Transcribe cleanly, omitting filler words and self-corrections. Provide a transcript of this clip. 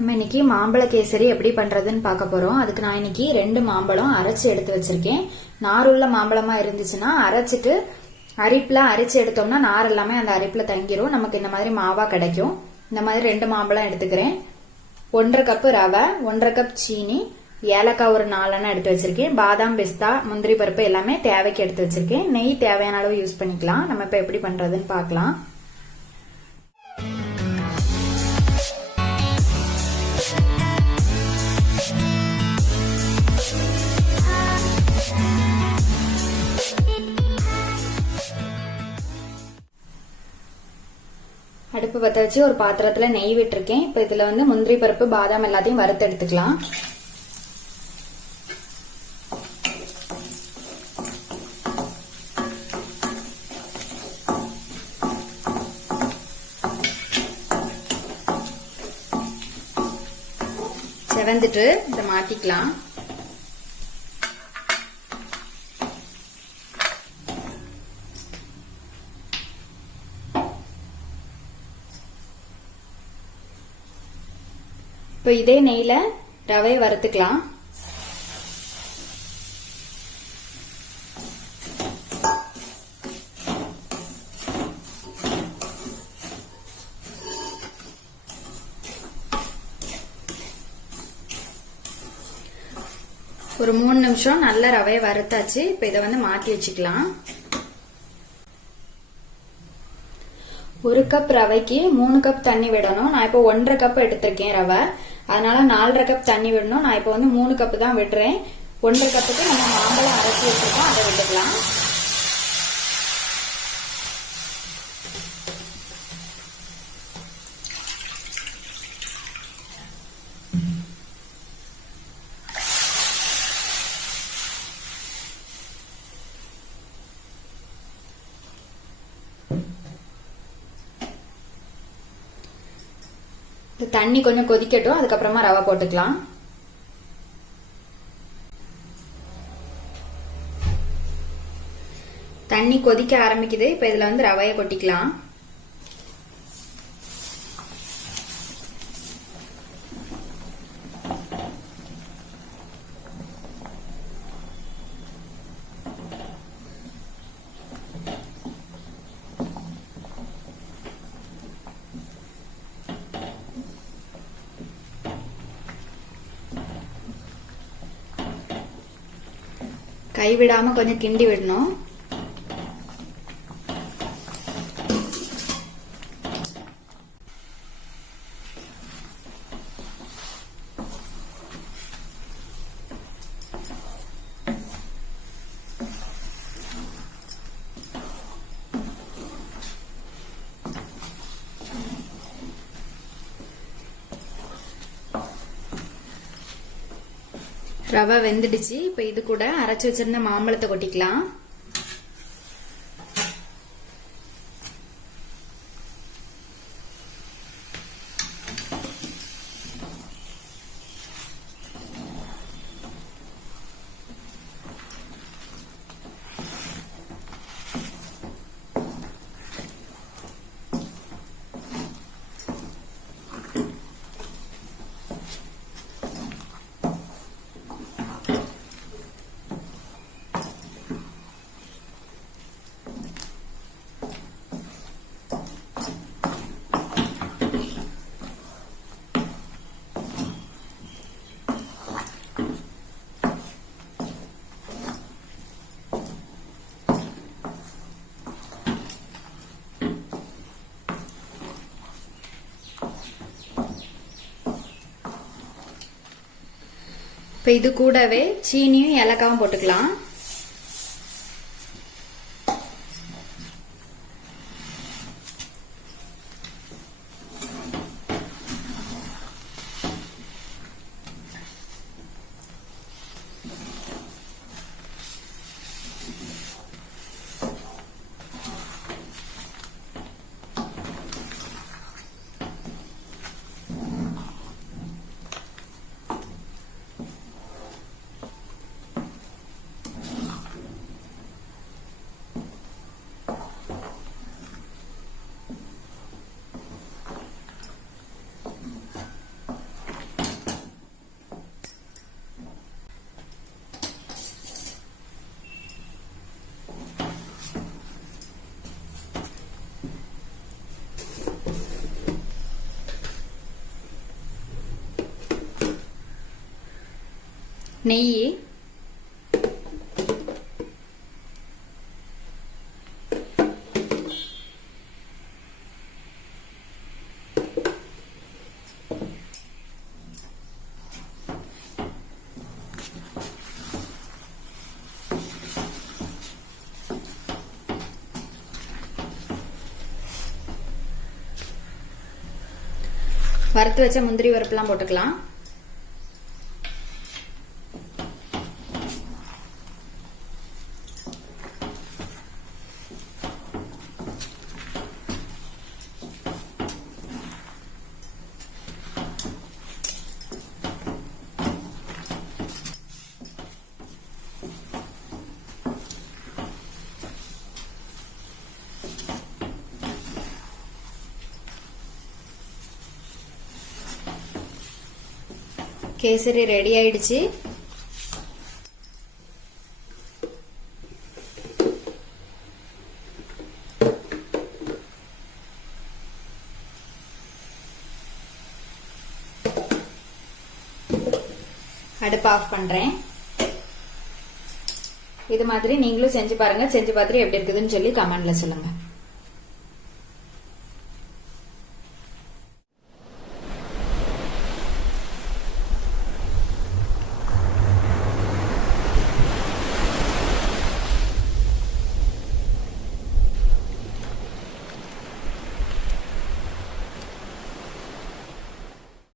நம்ம இன்னைக்கு மாம்பழ கேசரி எப்படி பண்றதுன்னு பார்க்க போறோம். அதுக்கு நான் இன்னைக்கு 2 மாம்பழம் அரைச்சு எடுத்து வச்சிருக்கேன். நாருள்ள மாம்பழமா இருந்துச்சுன்னா அரைச்சிட்டு அரிப்புல அரைச்சு எடுத்தோம்னா நார் எல்லாமே அந்த அரிப்புல தங்கிரும். நமக்கு இந்த மாதிரி மாவா கிடைக்கும். இந்த மாதிரி 2 மாம்பழம் எடுத்துக்கிறேன். 1.5 கப் ரவை, 1.5 கப் சீனி, ஏலக்காய் ஒரு 4 எடுத்து வச்சிருக்கேன். பாதாம், பிஸ்தா, முந்திரி பருப்பு எல்லாமே தேவைக்கு எடுத்து வச்சிருக்கேன். நெய் தேவையான அளவு யூஸ் பண்ணிக்கலாம். நம்ம இப்ப எப்படி பண்றதுன்னு பார்க்கலாம். அடுப்பு பற்ற வச்சு ஒரு பாத்திரத்துல நெய் விட்டுருக்கேன். இப்ப இதுல முந்திரி பருப்பு, பாதாம் எல்லாத்தையும் வறுத்து எடுத்துக்கலாம். செவந்துட்டு இதை மாத்திக்கலாம். இப்போ இதே நெய்ல ரவையை வறுத்துக்கலாம். ஒரு 3 நிமிஷம் நல்ல ரவையை வறுத்தாச்சு. இப்ப இதை மாத்தி வச்சுக்கலாம். 1 கப் ரவைக்கு 3 கப் தண்ணி விடணும். நான் இப்போ 1.5 கப் எடுத்திருக்கேன் ரவை, அதனால 4.5 கப் தண்ணி விடணும். நான் இப்போ 3 கப் தான் விடுறேன். 1.5 கப்புக்கு நம்ம மாம்பழம் அரைச்சி வச்சிருக்கோம், அதை விட்டுக்கலாம். தண்ணி கொஞ்சம் கொதிக்கட்டும், அதுக்கப்புறமா ரவை போட்டுக்கலாம். தண்ணி கொதிக்க ஆரம்பிக்குது. இப்ப இதுல ரவையை கொட்டிக்கலாம். கைவிடாம கொஞ்சம் கிண்டி விடணும். ரவை வெந்துடுச்சு. இப்ப இது கூட அரைச்சு வச்சிருந்த மாம்பழத்தை கொட்டிக்கலாம். இப்ப இது கூடவே சீனியும் ஏலக்காவும் போட்டுக்கலாம். நெய், வறுத்து வச்ச முந்திரி பருப்புலாம் போட்டுக்கலாம். கேசரி ரெடி ஆயிடுச்சு. அடுப்பு ஆஃப் பண்றேன். இது மாதிரி நீங்களும் செஞ்சு பாருங்க. செஞ்சு பார்த்துட்டு எப்படி இருக்குதுன்னு சொல்லி கமெண்ட்ல சொல்லுங்க.